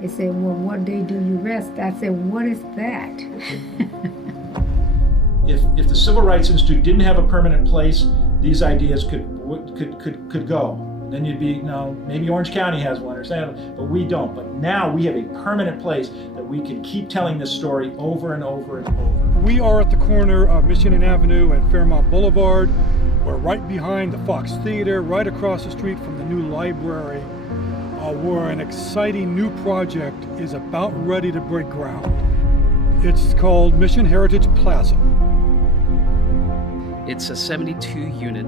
They said, well, what day do you rest? I said, what is that? If the Civil Rights Institute didn't have a permanent place, these ideas could go. Then you'd be, maybe Orange County has one or something, but we don't. But now we have a permanent place that we can keep telling this story over and over and over. We are at the corner of Michigan Avenue and Fairmount Boulevard. We're right behind the Fox Theater, right across the street from the new library, where an exciting new project is about ready to break ground. It's called Mission Heritage Plaza. It's a 72-unit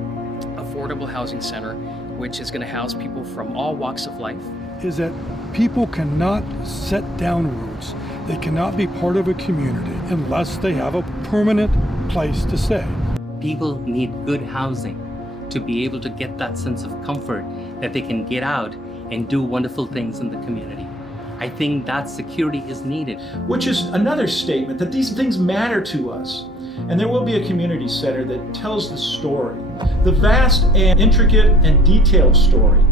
affordable housing center, which is going to house people from all walks of life. Is that people cannot set down roots. They cannot be part of a community unless they have a permanent place to stay. People need good housing to be able to get that sense of comfort that they can get out and do wonderful things in the community. I think that security is needed. Which is another statement that these things matter to us. And there will be a community center that tells the story, the vast and intricate and detailed story.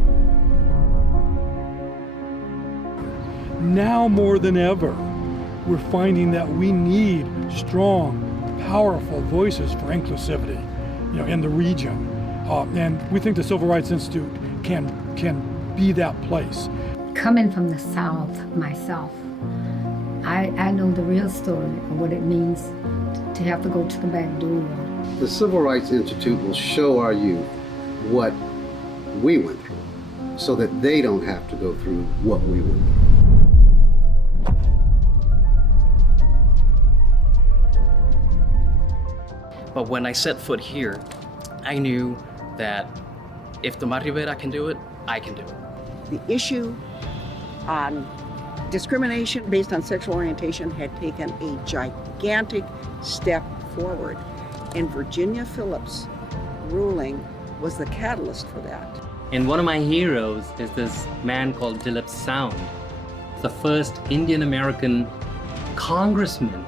Now more than ever, we're finding that we need strong, powerful voices for inclusivity, in the region. And we think the Civil Rights Institute can be that place. Coming from the South myself, I know the real story of what it means to have to go to the back door. The Civil Rights Institute will show our youth what we went through so that they don't have to go through what we went through. But when I set foot here, I knew that if the Mar Rivera can do it, I can do it. The issue on discrimination based on sexual orientation had taken a gigantic step forward, and Virginia Phillips' ruling was the catalyst for that. And one of my heroes is this man called Dilip Sound, the first Indian American congressman,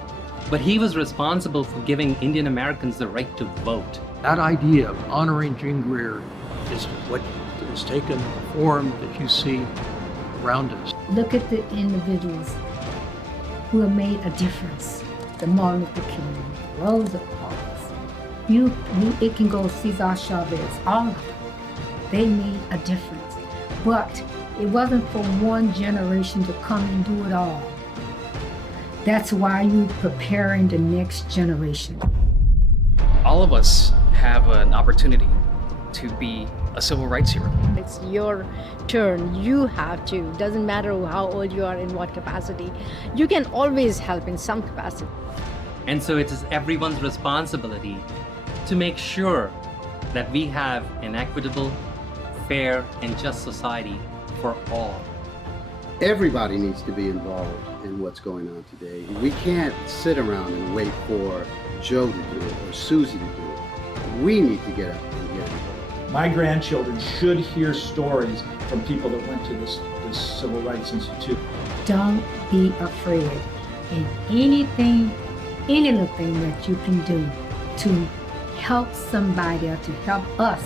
but he was responsible for giving Indian Americans the right to vote. That idea of honoring Jean Greer is what has taken the form that you see around us. Look at the individuals who have made a difference. The Martin Luther King, Rosa Parks. It can go Cesar Chavez, all of them. They made a difference. But it wasn't for one generation to come and do it all. That's why you're preparing the next generation. All of us have an opportunity to be a civil rights hero. It's your turn. You have to. Doesn't matter how old you are, in what capacity. You can always help in some capacity. And so it is everyone's responsibility to make sure that we have an equitable, fair, and just society for all. Everybody needs to be involved in what's going on today. We can't sit around and wait for Joe to do it or Susie to do it. We need to get up and get involved. My grandchildren should hear stories from people that went to this Civil Rights Institute. Don't be afraid. And any little thing that you can do to help somebody or to help us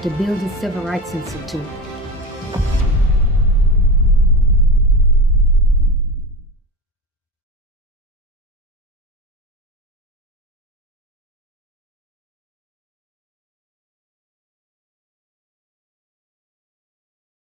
to build the Civil Rights Institute,